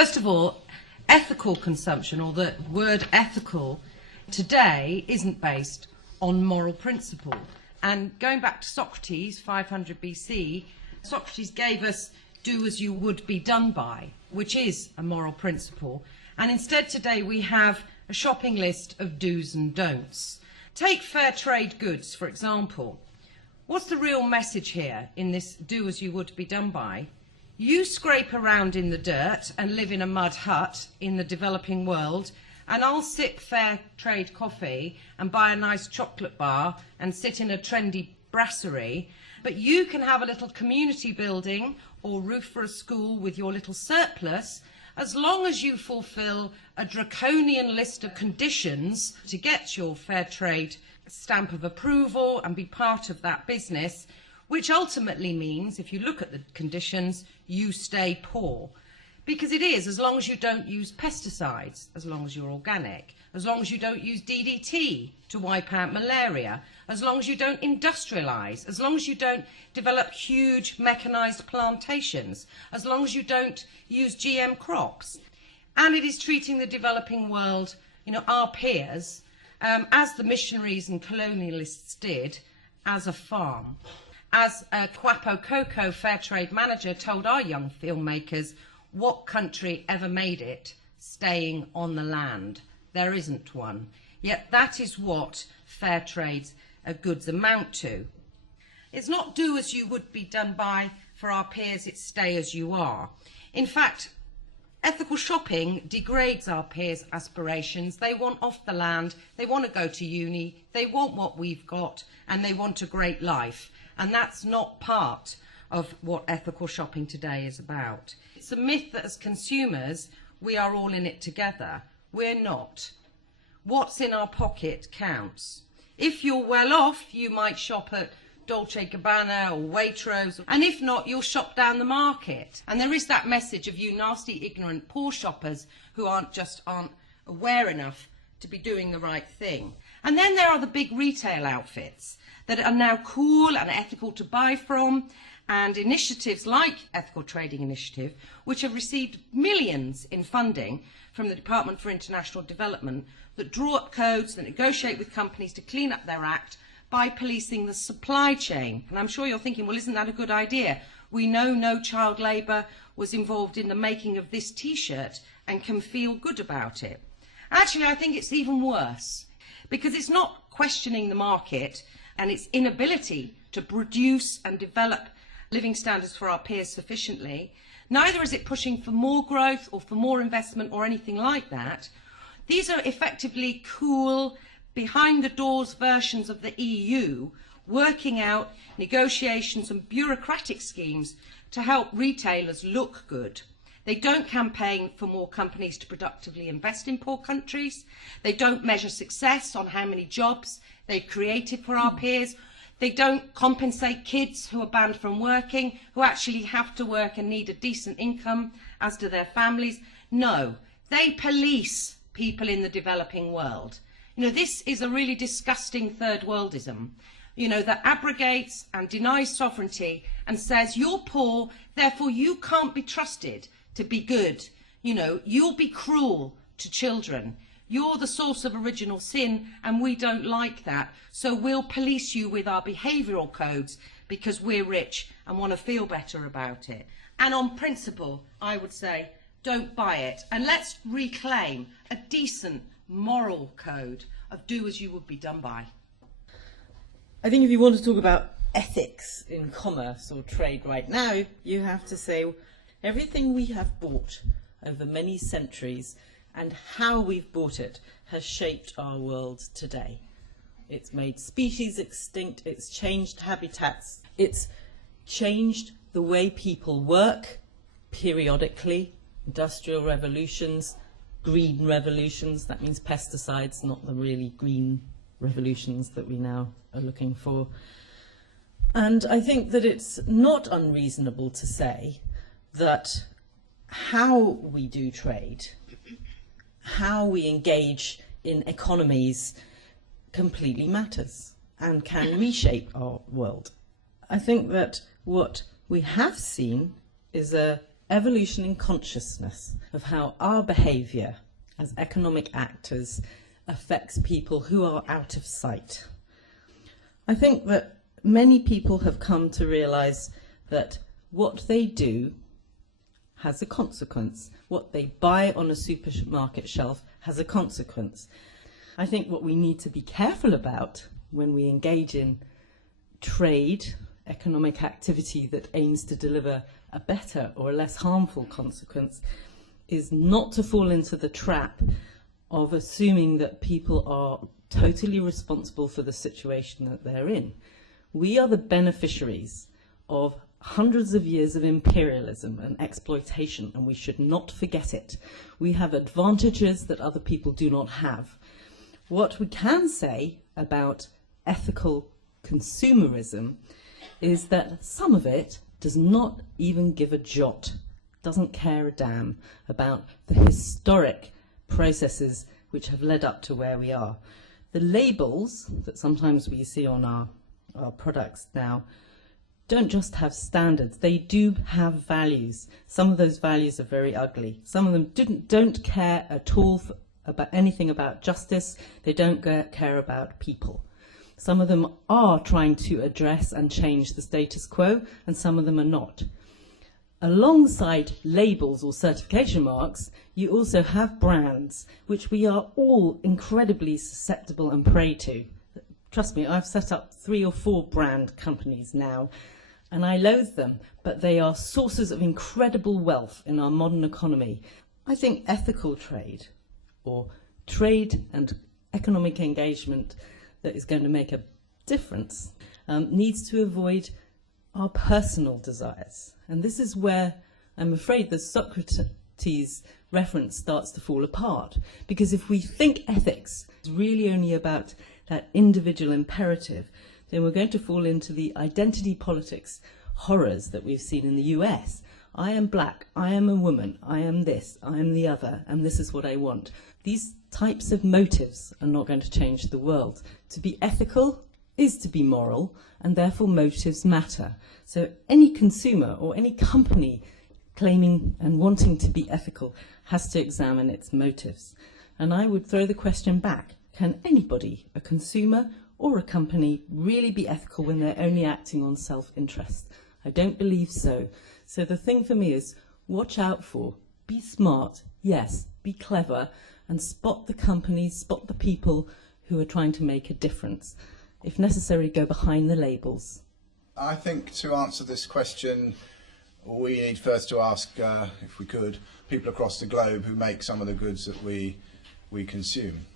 First of all, ethical consumption, or the word ethical, today isn't based on moral principle. And going back to Socrates, 500 BC, Socrates gave us do as you would be done by, which is a moral principle. And instead today we have a shopping list of do's and don'ts. Take Fairtrade goods, for example. What's the real message here in this do as you would be done by? You scrape around in the dirt and live in a mud hut in the developing world, and I'll sip Fairtrade coffee and buy a nice chocolate bar and sit in a trendy brasserie, but you can have a little community building or roof for a school with your little surplus, as long as you fulfil a draconian list of conditions to get your Fairtrade stamp of approval and be part of that business, which ultimately means, if you look at the conditions, you stay poor. Because it is, as long as you don't use pesticides, as long as you're organic, as long as you don't use DDT to wipe out malaria, as long as you don't industrialise, as long as you don't develop huge mechanised plantations, as long as you don't use GM crops. And it is treating the developing world, our peers, as the missionaries and colonialists did, as a farm. As a Quapo Coco Fairtrade manager told our young filmmakers, what country ever made it staying on the land? There isn't one. Yet that is what Fairtrade's goods amount to. It's not do as you would be done by for our peers, it's stay as you are. In fact, ethical shopping degrades our peers' aspirations. They want off the land, they want to go to uni, they want what we've got, and they want a great life. And that's not part of what ethical shopping today is about. It's a myth that as consumers, we are all in it together. We're not. What's in our pocket counts. If you're well off, you might shop at Dolce & Gabbana or Waitrose, and if not, you'll shop down the market. And there is that message of you nasty, ignorant, poor shoppers who aren't aware enough to be doing the right thing. And then there are the big retail outfits that are now cool and ethical to buy from, and initiatives like Ethical Trading Initiative, which have received millions in funding from the Department for International Development, that draw up codes that negotiate with companies to clean up their act by policing the supply chain. And I'm sure you're thinking, well, isn't that a good idea? We know no child labour was involved in the making of this T-shirt and can feel good about it. Actually, I think it's even worse, because it's not questioning the market and its inability to produce and develop living standards for our peers sufficiently. Neither is it pushing for more growth or for more investment or anything like that. These are effectively cool, behind-the-doors versions of the EU working out negotiations and bureaucratic schemes to help retailers look good. They don't campaign for more companies to productively invest in poor countries. They don't measure success on how many jobs they've created for our peers. They don't compensate kids who are banned from working, who actually have to work and need a decent income, as do their families. No, they police people in the developing world. This is a really disgusting third worldism, that abrogates and denies sovereignty and says you're poor, therefore you can't be trusted to be good. You'll be cruel to children. You're the source of original sin, and we don't like that. So we'll police you with our behavioural codes because we're rich and want to feel better about it. And on principle, I would say, don't buy it. And let's reclaim a decent moral code of do as you would be done by. I think if you want to talk about ethics in commerce or trade right now, you have to say everything we have bought over many centuries and how we've bought it has shaped our world today. It's made species extinct, it's changed habitats, it's changed the way people work periodically, industrial revolutions, green revolutions, that means pesticides, not the really green revolutions that we now are looking for. And I think that it's not unreasonable to say that how we do trade, how we engage in economies completely matters and can reshape our world. I think that what we have seen is a evolution in consciousness of how our behaviour as economic actors affects people who are out of sight. I think that many people have come to realise that what they do has a consequence. What they buy on a supermarket shelf has a consequence. I think what we need to be careful about when we engage in trade, economic activity that aims to deliver a better or a less harmful consequence, is not to fall into the trap of assuming that people are totally responsible for the situation that they're in. We are the beneficiaries of hundreds of years of imperialism and exploitation, and we should not forget it. We have advantages that other people do not have. What we can say about ethical consumerism is that some of it does not even give a jot, doesn't care a damn about the historic processes which have led up to where we are. The labels that sometimes we see on our products now don't just have standards, they do have values. Some of those values are very ugly. Some of them don't care at all about anything about justice, they don't care about people. Some of them are trying to address and change the status quo, and some of them are not. Alongside labels or certification marks, you also have brands, which we are all incredibly susceptible and prey to. Trust me, I've set up 3 or 4 brand companies now, and I loathe them, but they are sources of incredible wealth in our modern economy. I think ethical trade, or trade and economic engagement that is going to make a difference, needs to avoid our personal desires. And this is where I'm afraid the Socrates reference starts to fall apart. Because if we think ethics is really only about that individual imperative, then we're going to fall into the identity politics horrors that we've seen in the US. I am black, I am a woman, I am this, I am the other, and this is what I want. These types of motives are not going to change the world. To be ethical is to be moral, and therefore motives matter. So any consumer or any company claiming and wanting to be ethical has to examine its motives. And I would throw the question back, can anybody, a consumer or a company, really be ethical when they're only acting on self-interest? I don't believe so. So the thing for me is, watch out for, be smart, yes, be clever, and spot the companies, spot the people who are trying to make a difference. If necessary, go behind the labels. I think to answer this question, we need first to ask, if we could, people across the globe who make some of the goods that we consume.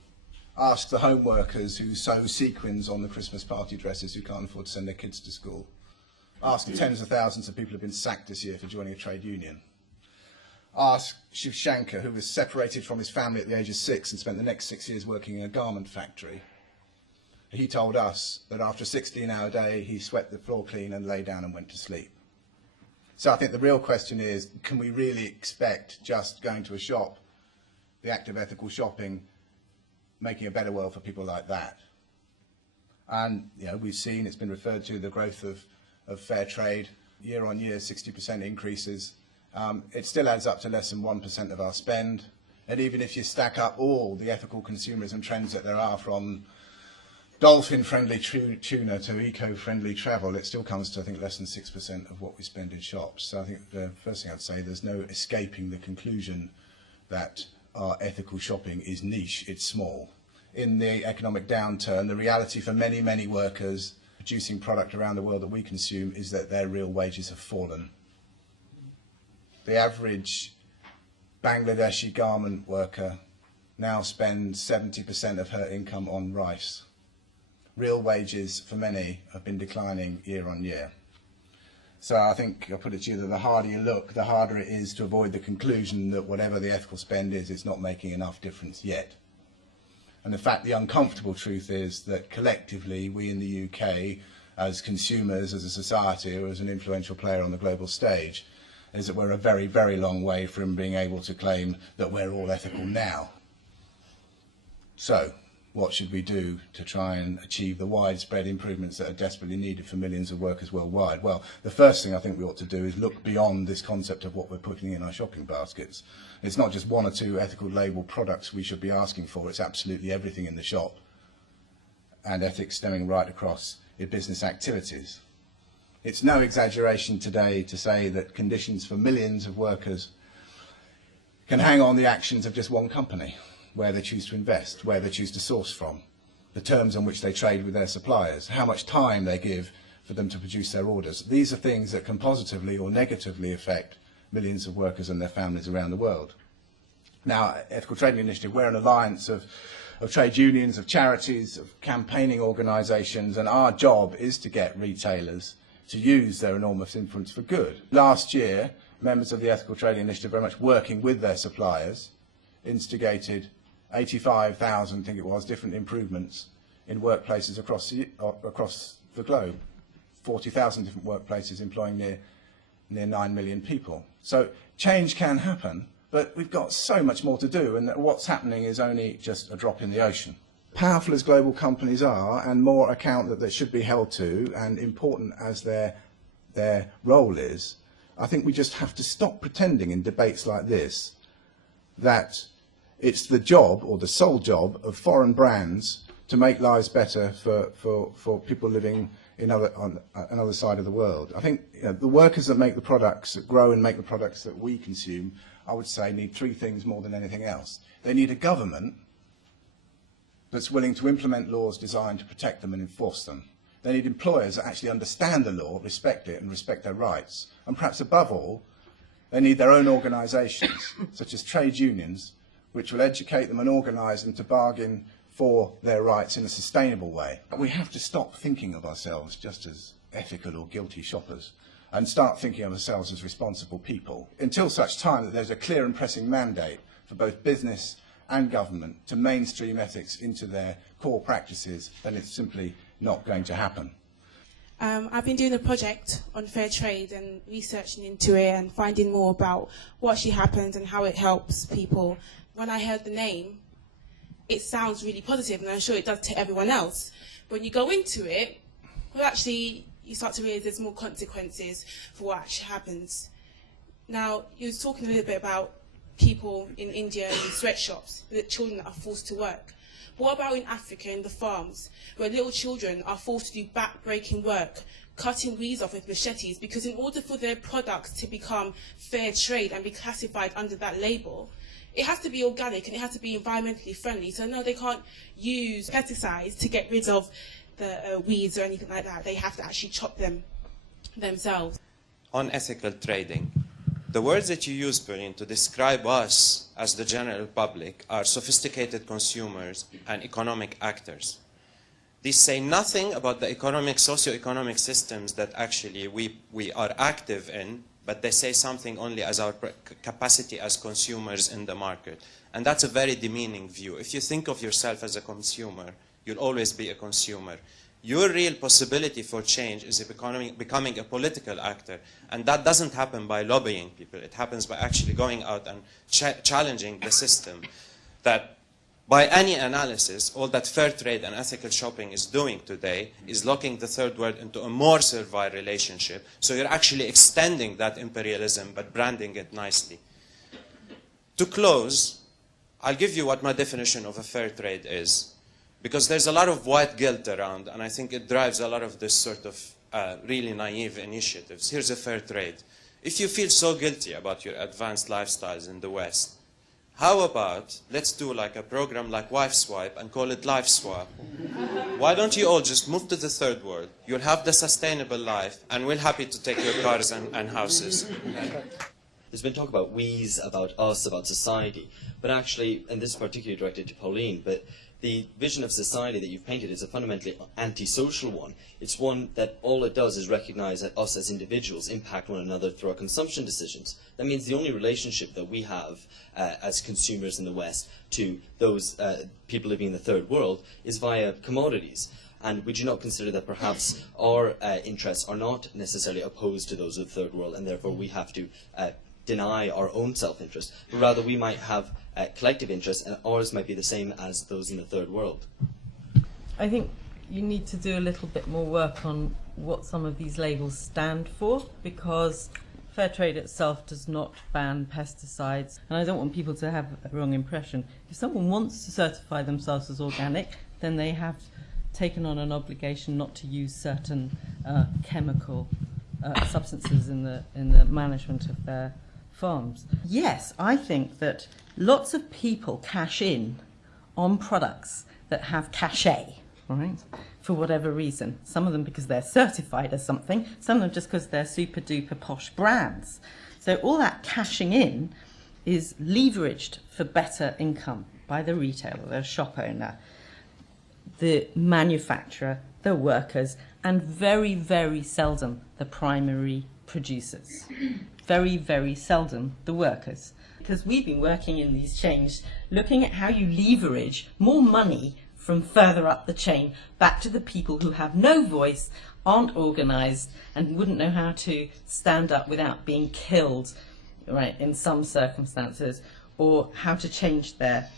Ask the home workers who sew sequins on the Christmas party dresses who can't afford to send their kids to school. Ask the tens of thousands of people who have been sacked this year for joining a trade union. Ask Shiv Shankar, who was separated from his family at the age of 6 and spent the next 6 years working in a garment factory. He told us that after a 16-hour day, he swept the floor clean and lay down and went to sleep. So I think the real question is, can we really expect just going to a shop, the act of ethical shopping, making a better world for people like that? And we've seen, it's been referred to, the growth of Fairtrade, year on year, 60% increases. It still adds up to less than 1% of our spend. And even if you stack up all the ethical consumerism trends that there are, from dolphin-friendly tuna to eco-friendly travel, it still comes to, I think, less than 6% of what we spend in shops. So I think the first thing I'd say, there's no escaping the conclusion that our ethical shopping is niche, it's small. In the economic downturn, the reality for many, many workers producing product around the world that we consume is that their real wages have fallen. The average Bangladeshi garment worker now spends 70% of her income on rice. Real wages for many have been declining year on year. So I think I'll put it to you that the harder you look, the harder it is to avoid the conclusion that whatever the ethical spend is, it's not making enough difference yet. And in fact, the uncomfortable truth is that collectively, we in the UK, as consumers, as a society, or as an influential player on the global stage, is that we're a very, very long way from being able to claim that we're all ethical now. So, what should we do to try and achieve the widespread improvements that are desperately needed for millions of workers worldwide? Well, the first thing I think we ought to do is look beyond this concept of what we're putting in our shopping baskets. It's not just one or two ethical label products we should be asking for, it's absolutely everything in the shop, and ethics stemming right across your business activities. It's no exaggeration today to say that conditions for millions of workers can hang on the actions of just one company, where they choose to invest, where they choose to source from, the terms on which they trade with their suppliers, how much time they give for them to produce their orders. These are things that can positively or negatively affect millions of workers and their families around the world. Now, Ethical Trading Initiative, we're an alliance of trade unions, of charities, of campaigning organisations, and our job is to get retailers to use their enormous influence for good. Last year, members of the Ethical Trading Initiative, very much working with their suppliers, instigated 85,000, I think it was, different improvements in workplaces across the globe. 40,000 different workplaces employing near 9 million people. So change can happen, but we've got so much more to do, and what's happening is only just a drop in the ocean. Powerful as global companies are, and more account that they should be held to, and important as their role is, I think we just have to stop pretending in debates like this that it's the job, or the sole job, of foreign brands to make lives better for people living on another side of the world. I think the workers that make the products, that grow and make the products that we consume, I would say need three things more than anything else. They need a government that's willing to implement laws designed to protect them and enforce them. They need employers that actually understand the law, respect it, and respect their rights. And perhaps above all, they need their own organisations, such as trade unions, which will educate them and organise them to bargain for their rights in a sustainable way. We have to stop thinking of ourselves just as ethical or guilty shoppers and start thinking of ourselves as responsible people, until such time that there's a clear and pressing mandate for both business and government to mainstream ethics into their core practices. Then it's simply not going to happen. I've been doing a project on Fairtrade and researching into it and finding more about what actually happens and how it helps people. When I heard the name, it sounds really positive, and I'm sure it does to everyone else. When you go into it, well, actually, you start to realise there's more consequences for what actually happens. Now, you were talking a little bit about people in India in sweatshops, the children that are forced to work. But what about in Africa, in the farms, where little children are forced to do back-breaking work, cutting weeds off with machetes, because in order for their products to become fair trade and be classified under that label, it has to be organic and it has to be environmentally friendly. So no, they can't use pesticides to get rid of the weeds or anything like that. They have to actually chop them themselves. On ethical trading, the words that you use, Pauline, to describe us as the general public are sophisticated consumers and economic actors. These say nothing about the economic, socio-economic systems that actually we are active in, but they say something only as our capacity as consumers in the market. And that's a very demeaning view. If you think of yourself as a consumer, you'll always be a consumer. Your real possibility for change is becoming a political actor. And that doesn't happen by lobbying people. It happens by actually going out and challenging the system. That by any analysis, all that fair trade and ethical shopping is doing today is locking the third world into a more servile relationship. So you're actually extending that imperialism, but branding it nicely. To close, I'll give you what my definition of a fair trade is. Because there's a lot of white guilt around, and I think it drives a lot of this sort of really naive initiatives. Here's a fair trade. If you feel so guilty about your advanced lifestyles in the West, how about let's do like a program like Wife Swipe and call it Life Swap? Why don't you all just move to the third world? You'll have the sustainable life, and we're happy to take your cars and houses. There's been talk about we's, about us, about society, but actually, and this is particularly directed to Pauline, but the vision of society that you've painted is a fundamentally antisocial one. It's one that all it does is recognize that us as individuals impact one another through our consumption decisions. That means the only relationship that we have as consumers in the West to those people living in the third world is via commodities. And would you not consider that perhaps our interests are not necessarily opposed to those of the third world, and therefore we have to deny our own self-interest, but rather we might have collective interests, and ours might be the same as those in the third world. I think you need to do a little bit more work on what some of these labels stand for, because Fairtrade itself does not ban pesticides, and I don't want people to have a wrong impression. If someone wants to certify themselves as organic, then they have taken on an obligation not to use certain chemical substances in the management of their farms. Yes, I think that lots of people cash in on products that have cachet, right, for whatever reason. Some of them because they're certified as something, some of them just because they're super duper posh brands. So all that cashing in is leveraged for better income by the retailer, the shop owner, the manufacturer, the workers, and very, very seldom the primary producers. Very, very seldom the workers. Because we've been working in these chains, looking at how you leverage more money from further up the chain back to the people who have no voice, aren't organised, and wouldn't know how to stand up without being killed, right, in some circumstances, or how to change their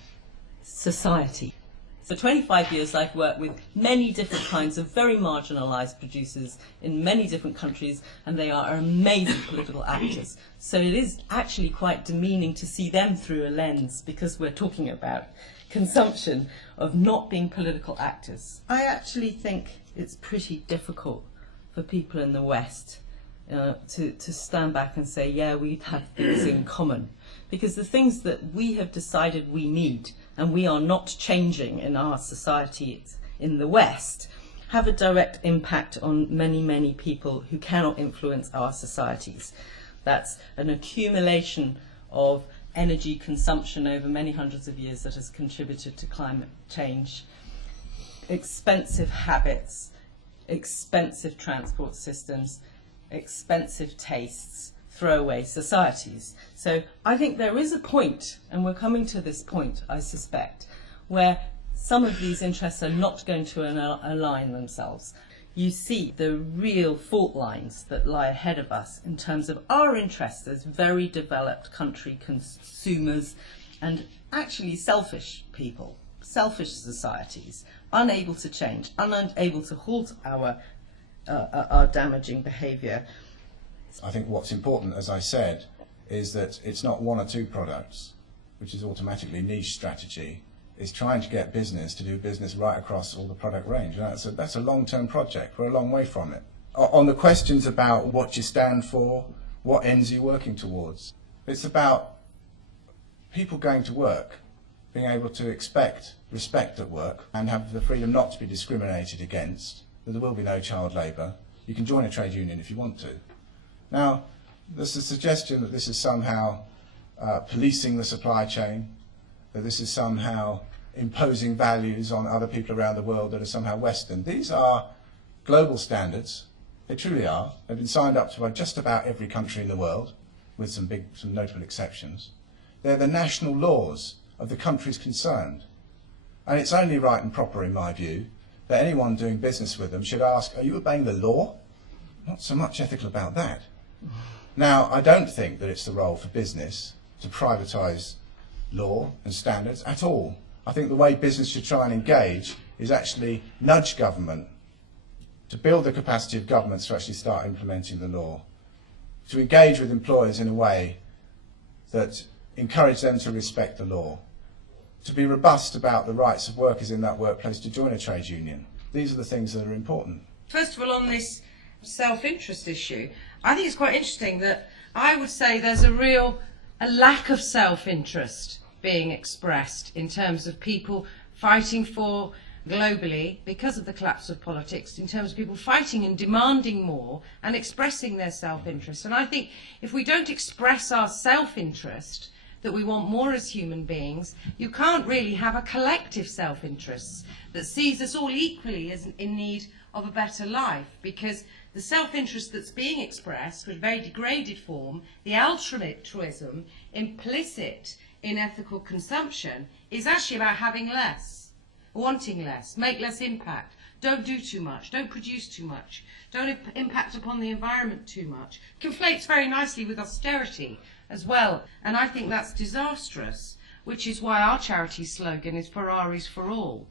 society. For 25 years I've worked with many different kinds of very marginalised producers in many different countries, and they are amazing political actors. So it is actually quite demeaning to see them through a lens, because we're talking about consumption, of not being political actors. I actually think it's pretty difficult for people in the West to stand back and say, yeah, we have things in common. Because the things that we have decided we need, and we are not changing in our society in the West, have a direct impact on many, many people who cannot influence our societies. That's an accumulation of energy consumption over many hundreds of years that has contributed to climate change, expensive habits, expensive transport systems, expensive tastes, throwaway societies. So I think there is a point, and we're coming to this point, I suspect, where some of these interests are not going to align themselves. You see the real fault lines that lie ahead of us in terms of our interests as very developed country consumers, and actually selfish people, selfish societies, unable to change, unable to halt our damaging behaviour. I think what's important, as I said, is that it's not one or two products, which is automatically niche strategy. It's trying to get business to do business right across all the product range. That's a long-term project. We're a long way from it. On the questions about what you stand for, what ends are you working towards, it's about people going to work, being able to expect respect at work and have the freedom not to be discriminated against, that there will be no child labour. You can join a trade union if you want to. Now, there's a suggestion that this is somehow policing the supply chain, that this is somehow imposing values on other people around the world that are somehow Western. These are global standards. They truly are. They've been signed up to by just about every country in the world, with some notable exceptions. They're the national laws of the countries concerned. And it's only right and proper, in my view, that anyone doing business with them should ask, are you obeying the law? Not so much ethical about that. Now, I don't think that it's the role for business to privatise law and standards at all. I think the way business should try and engage is actually nudge government to build the capacity of governments to actually start implementing the law, to engage with employers in a way that encourage them to respect the law, to be robust about the rights of workers in that workplace to join a trade union. These are the things that are important. First of all, on this self-interest issue, I think it's quite interesting that I would say there's a lack of self-interest being expressed in terms of people fighting for globally, because of the collapse of politics, in terms of people fighting and demanding more and expressing their self-interest. And I think if we don't express our self-interest, that we want more as human beings, you can't really have a collective self-interest that sees us all equally as in need of a better life, because the self-interest that's being expressed with very degraded form, the altruism implicit in ethical consumption, is actually about having less, wanting less, make less impact, don't do too much, don't produce too much, don't impact upon the environment too much. Conflates very nicely with austerity as well. And I think that's disastrous, which is why our charity slogan is Ferraris for all.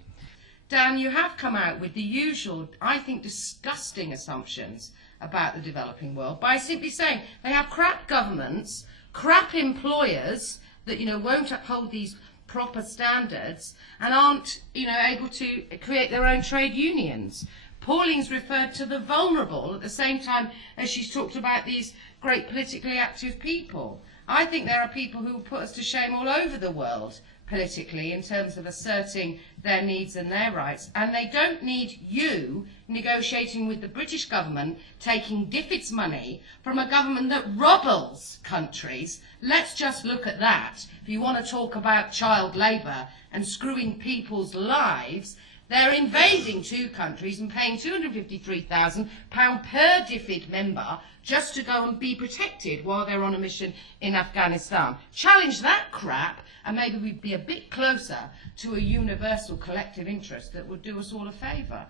Dan, you have come out with the usual, I think, disgusting assumptions about the developing world by simply saying they have crap governments, crap employers that, won't uphold these proper standards and aren't, able to create their own trade unions. Pauline's referred to the vulnerable at the same time as she's talked about these great politically active people. I think there are people who will put us to shame all over the world politically in terms of asserting their needs and their rights, and they don't need you negotiating with the British government, taking DFID's money from a government that robbles countries. Let's just look at that. If you want to talk about child labour and screwing people's lives, they're invading two countries and paying £253,000 per DFID member just to go and be protected while they're on a mission in Afghanistan. Challenge that crap, and maybe we'd be a bit closer to a universal collective interest that would do us all a favour.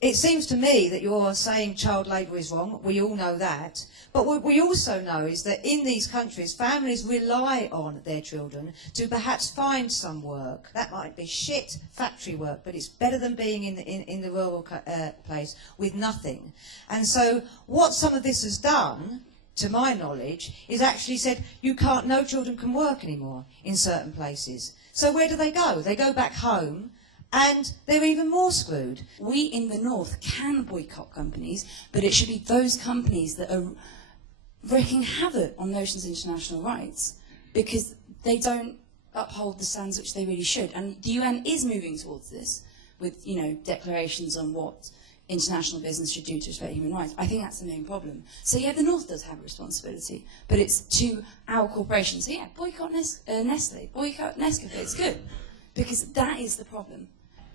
It seems to me that you're saying child labour is wrong. We all know that. But what we also know is that in these countries, families rely on their children to perhaps find some work. That might be shit factory work, but it's better than being in the rural place with nothing. And so what some of this has done, to my knowledge, is actually said no children can work anymore in certain places. So where do they go? They go back home, and they're even more screwed. We in the North can boycott companies, but it should be those companies that are wreaking havoc on notions of international rights, because they don't uphold the standards which they really should. And the UN is moving towards this with, declarations on what international business should do to respect human rights. I think that's the main problem. So yeah, the North does have a responsibility, but it's to our corporations. So yeah, boycott Nestle, boycott Nescafe, it's good, because that is the problem.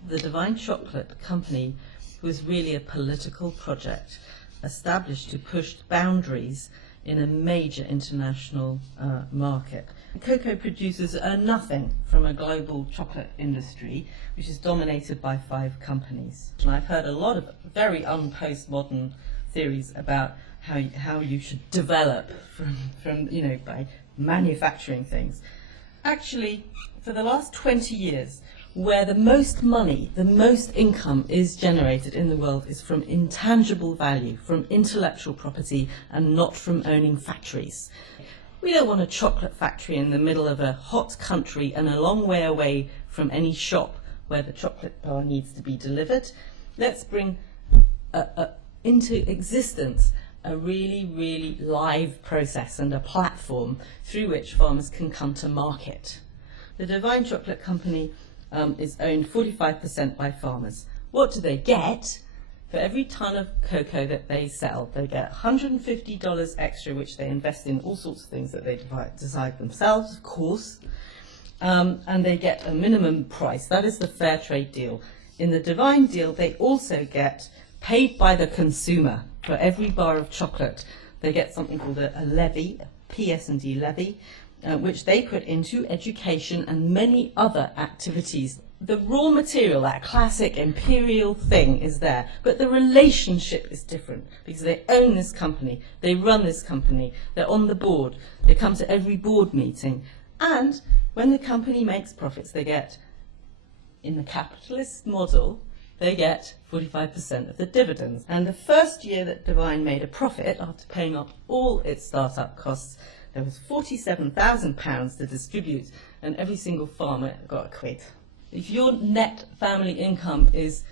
The Divine Chocolate company was really a political project established to push boundaries in a major international market. Cocoa producers earn nothing from a global chocolate industry, which is dominated by 5 companies. And I've heard a lot of very un-postmodern theories about how you should develop from by manufacturing things. Actually, for the last 20 years, where the most money, the most income is generated in the world is from intangible value, from intellectual property, and not from owning factories. We don't want a chocolate factory in the middle of a hot country and a long way away from any shop where the chocolate bar needs to be delivered. Let's bring into existence a really, really live process and a platform through which farmers can come to market. The Divine Chocolate Company is owned 45% by farmers. What do they get? For every tonne of cocoa that they sell, they get $150 extra, which they invest in all sorts of things that they decide themselves, of course, and they get a minimum price. That is the Fairtrade deal. In the Divine deal, they also get paid by the consumer. For every bar of chocolate, they get something called a levy, a PS&D levy, which they put into education and many other activities. The raw material, that classic imperial thing, is there, but the relationship is different because they own this company, they run this company, they're on the board, they come to every board meeting, and when the company makes profits, they get, in the capitalist model, they get 45% of the dividends. And the first year that Divine made a profit, after paying up all its startup costs, there was £47,000 to distribute, and every single farmer got a quid. If your net family income is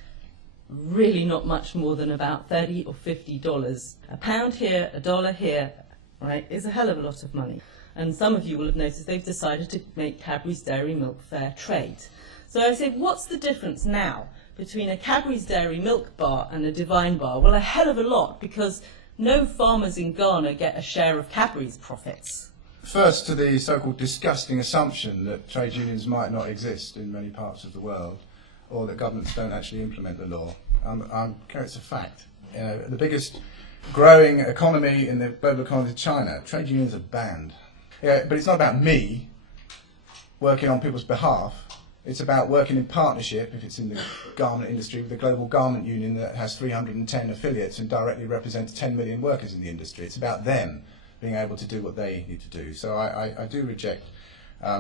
really not much more than about $30 or $50, a pound here, a dollar here, right, is a hell of a lot of money. And some of you will have noticed they've decided to make Cadbury's Dairy Milk fair trade. So I said, what's the difference now between a Cadbury's Dairy Milk bar and a Divine bar? Well, a hell of a lot, because no farmers in Ghana get a share of Cadbury's profits. First, to the so-called disgusting assumption that trade unions might not exist in many parts of the world, or that governments don't actually implement the law. It's a fact. The biggest growing economy in the global economy is China. Trade unions are banned. But it's not about me working on people's behalf. It's about working in partnership, if it's in the garment industry, with the global garment union that has 310 affiliates and directly represents 10 million workers in the industry. It's about them being able to do what they need to do. So I do reject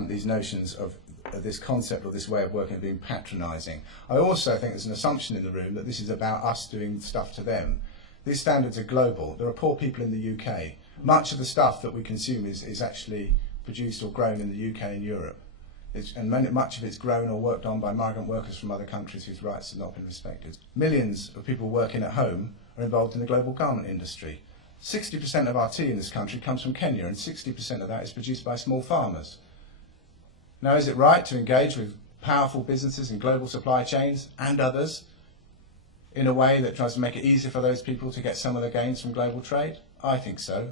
these notions of this concept or this way of working being patronising. I also think there's an assumption in the room that this is about us doing stuff to them. These standards are global. There are poor people in the UK. Much of the stuff that we consume is actually produced or grown in the UK and Europe. Much of it's grown or worked on by migrant workers from other countries whose rights have not been respected. Millions of people working at home are involved in the global garment industry. 60% of our tea in this country comes from Kenya, and 60% of that is produced by small farmers. Now, is it right to engage with powerful businesses in global supply chains and others in a way that tries to make it easier for those people to get some of the gains from global trade? I think so.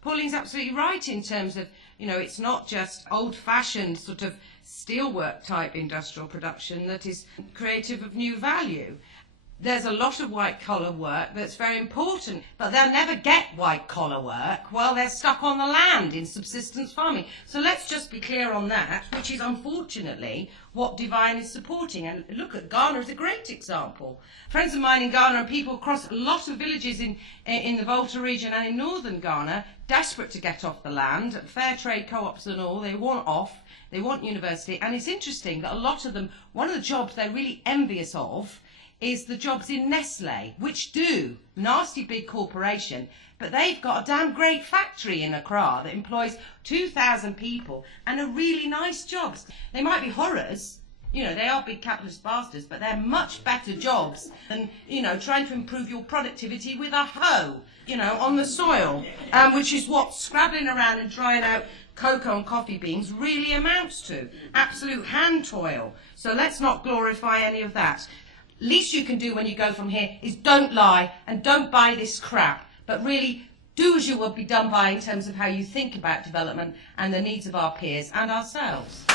Pauline's absolutely right in terms of, it's not just old-fashioned sort of steelwork type industrial production that is creative of new value. There's a lot of white-collar work that's very important, but they'll never get white-collar work while they're stuck on the land in subsistence farming. So let's just be clear on that, which is unfortunately what Divine is supporting. And look at Ghana as a great example. Friends of mine in Ghana and people across a lot of villages in the Volta region and in northern Ghana, desperate to get off the land, Fairtrade co-ops and all, they want off, they want university. And it's interesting that a lot of them, one of the jobs they're really envious of is the jobs in Nestle, which do, nasty big corporation, but they've got a damn great factory in Accra that employs 2,000 people and are really nice jobs. They might be horrors, they are big capitalist bastards, but they're much better jobs than, trying to improve your productivity with a hoe, on the soil, which is what scrabbling around and drying out cocoa and coffee beans really amounts to. Absolute hand toil. So let's not glorify any of that. Least you can do when you go from here is don't lie and don't buy this crap, but really do as you will be done by in terms of how you think about development and the needs of our peers and ourselves.